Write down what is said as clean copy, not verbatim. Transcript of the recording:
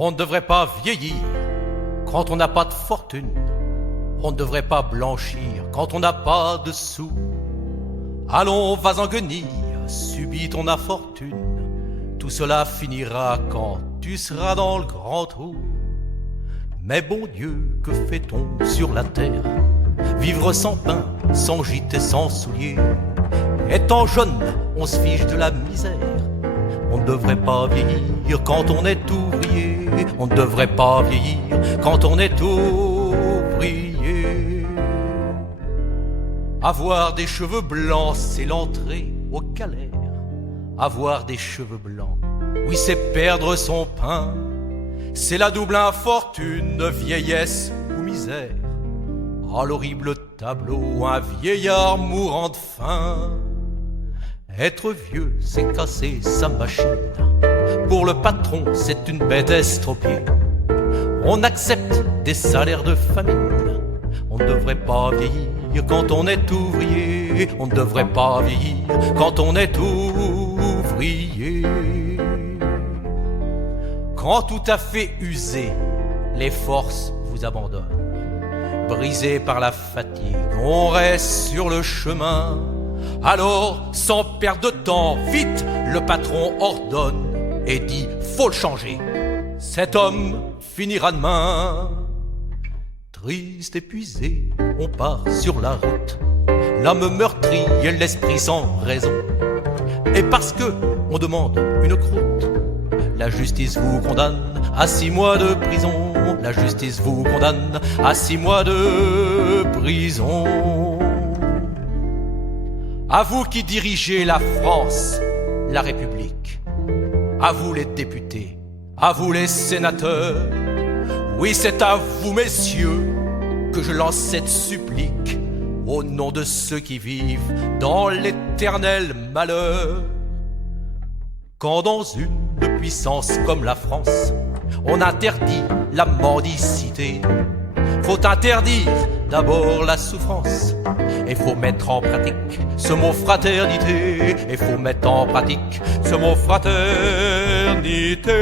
On ne devrait pas vieillir quand on n'a pas de fortune. On ne devrait pas blanchir quand on n'a pas de sous. Allons, vas en guenille, subis ton infortune. Tout cela finira quand tu seras dans le grand trou. Mais bon Dieu, que fait-on sur la terre? Vivre sans pain, sans gîte et sans souliers. Étant jeune, on se fiche de la misère. On ne devrait pas vieillir quand on est ouvrier. On ne devrait pas vieillir quand on est ouvrier. Avoir des cheveux blancs, c'est l'entrée aux galères. Avoir des cheveux blancs, oui, c'est perdre son pain. C'est la double infortune, vieillesse ou misère. Ah, l'horrible tableau, un vieillard mourant de faim. Être vieux, c'est casser sa machine. Pour le patron, c'est une bête estropiée. On accepte des salaires de famine. On ne devrait pas vieillir quand on est ouvrier. On ne devrait pas vieillir quand on est ouvrier. Quand tout à fait usé, les forces vous abandonnent. Brisé par la fatigue, on reste sur le chemin. Alors, sans perdre de temps, vite, le patron ordonne et dit « faut le changer, cet homme finira demain ». Triste, épuisé, on part sur la route, l'âme meurtrie et l'esprit sans raison. Et parce que on demande une croûte, la justice vous condamne à 6 mois de prison. La justice vous condamne à 6 mois de prison. À vous qui dirigez la France, la République, à vous les députés, à vous les sénateurs, oui, c'est à vous, messieurs, que je lance cette supplique, au nom de ceux qui vivent dans l'éternel malheur. Quand dans une puissance comme la France, on interdit la mendicité, faut interdire d'abord la souffrance. Et faut mettre en pratique ce mot fraternité. Et faut mettre en pratique ce mot fraternité.